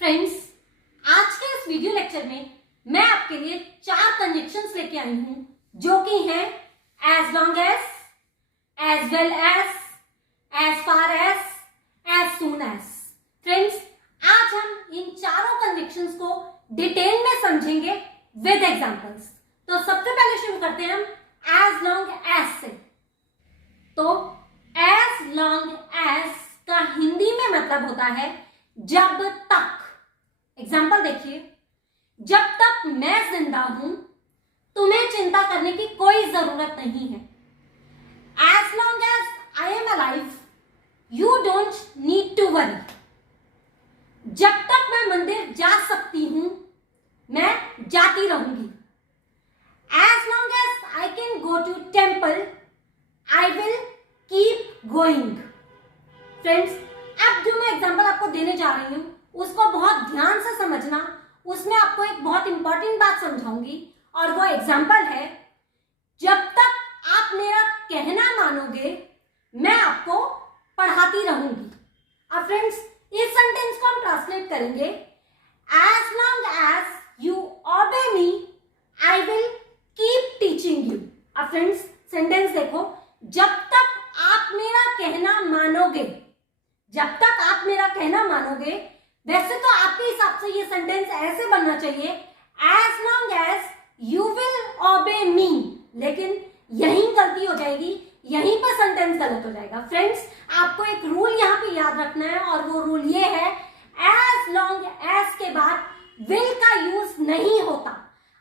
Friends, आज के इस वीडियो लेक्चर में मैं आपके लिए 4 कंजक्शंस लेके आई हूं जो कि हैं as long as well as far as soon as. Friends, आज हम इन चारों कंजक्शंस को डिटेल में समझेंगे विद एग्जांपल्स। तो सबसे पहले शुरू करते हैं हम एज लॉन्ग एज से। तो एज लॉन्ग एज का हिंदी में मतलब होता है जब तक। एग्जाम्पल देखिए, जब तक मैं जिंदा हूं तुम्हें चिंता करने की कोई जरूरत नहीं है। As long as I am alive you don't need to worry. जब तक मैं मंदिर जा सकती हूं मैं जाती रहूंगी। As long as I can go to temple I will keep going. Friends, अब जो मैं एग्जाम्पल आपको देने जा रही हूं उसको बहुत ध्यान से समझना। उसमें आपको एक बहुत इंपॉर्टेंट बात समझाऊंगी और वो एग्जाम्पल है, जब तक आप मेरा कहना मानोगे मैं आपको पढ़ाती रहूंगी। अब फ्रेंड्स, इस सेंटेंस को हम ट्रांसलेट करेंगे, as long as you obey me I will keep teaching you. अब फ्रेंड्स, सेंटेंस देखो, जब तक आप मेरा कहना मानोगे, जब तक आप मेरा कहना मानोगे। वैसे तो आपके हिसाब से ये सेंटेंस ऐसे बनना चाहिए, as long as you will obey me, लेकिन यहीं गलती हो जाएगी, यहीं पर सेंटेंस गलत हो जाएगा। फ्रेंड्स, आपको एक रूल यहाँ पे याद रखना है और वो रूल ये है, एज लॉन्ग एज के बाद विल का यूज नहीं होता।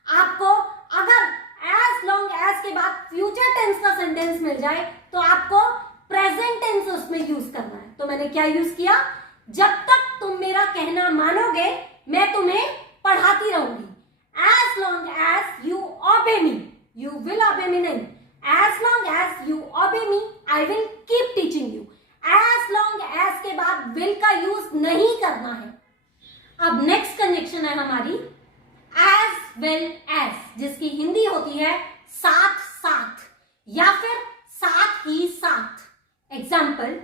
आपको अगर एज लॉन्ग एज के बाद फ्यूचर टेंस का सेंटेंस मिल जाए तो आपको प्रेजेंट टेंस उसमें यूज करना है। तो मैंने क्या यूज किया, जब तक तुम मेरा कहना मानोगे मैं तुम्हें पढ़ाती रहूंगी। As long as you obey me, you will obey मी नहीं, as long as you obey me I will keep teaching you. As long as के बाद विल का यूज नहीं करना है। अब नेक्स्ट कंजक्शन है हमारी एज वेल एज, जिसकी हिंदी होती है साथ साथ या फिर साथ ही साथ। एग्जाम्पल,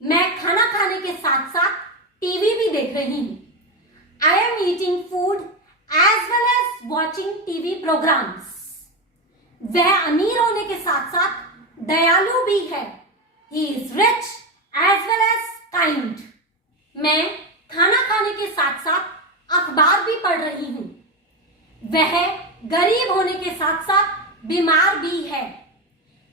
मैं खाना खाने के साथ साथ टीवी भी देख रही हूं। I am eating food as well as watching TV programmes. वह अमीर होने के साथ साथ दयालु भी है। He is rich as well as kind. मैं खाना खाने के साथ साथ अखबार भी पढ़ रही हूं। वह गरीब होने के साथ साथ बीमार भी है।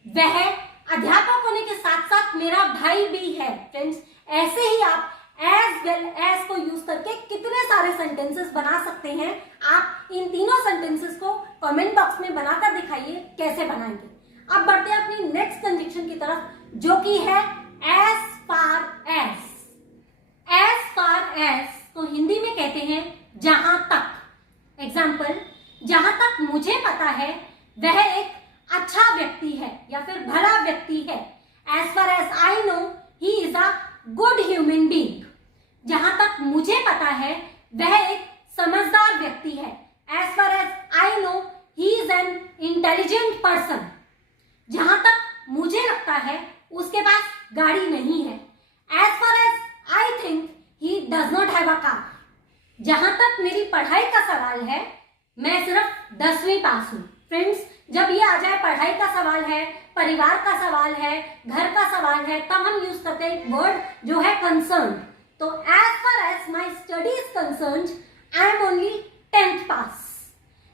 वह अध्यापक होने के साथ साथ मेरा भाई भी है। फ्रेंड्स, ऐसे ही आप एज वेल एज को यूज करके कितने सारे सेंटेंसेस बना सकते हैं। आप इन तीनों सेंटेंसेस को कमेंट बॉक्स में बनाकर दिखाइए कैसे बनाएंगे। अब बढ़ते हैं अपनी नेक्स्ट कंजक्शन की तरफ जो कि है as far as. As far as को हिंदी में कहते हैं जहां तक। एग्जाम्पल, जहां तक मुझे पता है वह एक अच्छा व्यक्ति है या फिर भला व्यक्ति है। As far as I know he is a good human being. जहां तक मुझे पता है वह एक समझदार व्यक्ति है। As far as I know he is an intelligent person. जहां तक मुझे लगता है उसके पास गाड़ी नहीं है। As far as I think he does not have a car. जहां तक मेरी पढ़ाई का सवाल है मैं सिर्फ 10वीं पास हूं। फ्रेंड्स, जब ये आ जाए पढ़ाई का सवाल है, परिवार का सवाल है, घर का सवाल है, तब हम यूज करते हैं एक वर्ड जो है कंसर्न। तो as far as my study is concerned I am only 10th pass.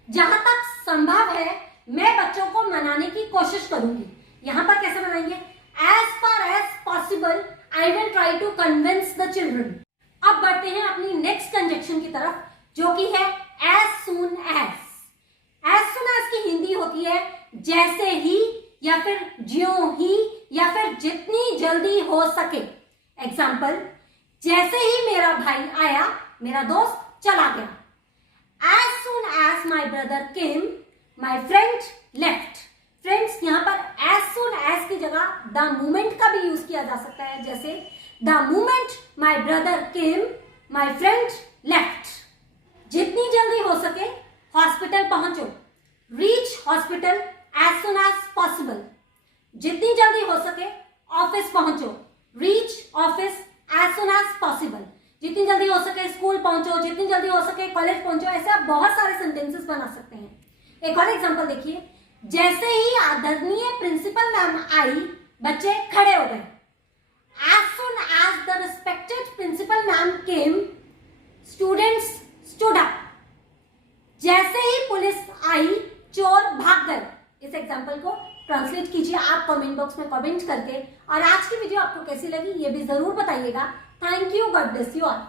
जहां तक संभव है मैं बच्चों को मनाने की कोशिश करूंगी। यहां पर कैसे मनाएंगे, as far as possible I will try to convince the children. अब बढ़ते हैं अपनी नेक्स्ट कंजक्शन की तरफ जो कि है as soon as. As soon as की हिंदी होती है जैसे ही या फिर ज्यों ही या फिर जितनी जल्दी हो सके। एग्जाम्पल, जैसे ही मेरा भाई आया मेरा दोस्त चला गया। As soon as my brother came my friend left. Friends, यहाँ पर एज सून एज की जगह द मोमेंट का भी यूज किया जा सकता है, जैसे the moment my brother came my friend left. जितनी जल्दी हो सके हॉस्पिटल पहुंचो। Reach hospital as soon as possible. जितनी जल्दी हो सके ऑफिस पहुंचो। Reach office as soon as possible. जितनी जल्दी हो सके स्कूल पहुंचो, जितनी जल्दी हो सके कॉलेज पहुंचो, ऐसे आप बहुत सारे सेंटेंसेस बना सकते हैं। एक और एग्जांपल देखिए, जैसे ही आदरणीय प्रिंसिपल मैम आई, बच्चे खड़े हो गए। As soon as the respected principal ma'am came, students stood up. जैसे ही पुलिस आई, चोर भाग गए। इस एग्जाम्पल को ट्रांसलेट कीजिए आप कमेंट बॉक्स में कमेंट करके, और आज की वीडियो आपको कैसी लगी ये भी जरूर बताइएगा। Thank you, God bless you all.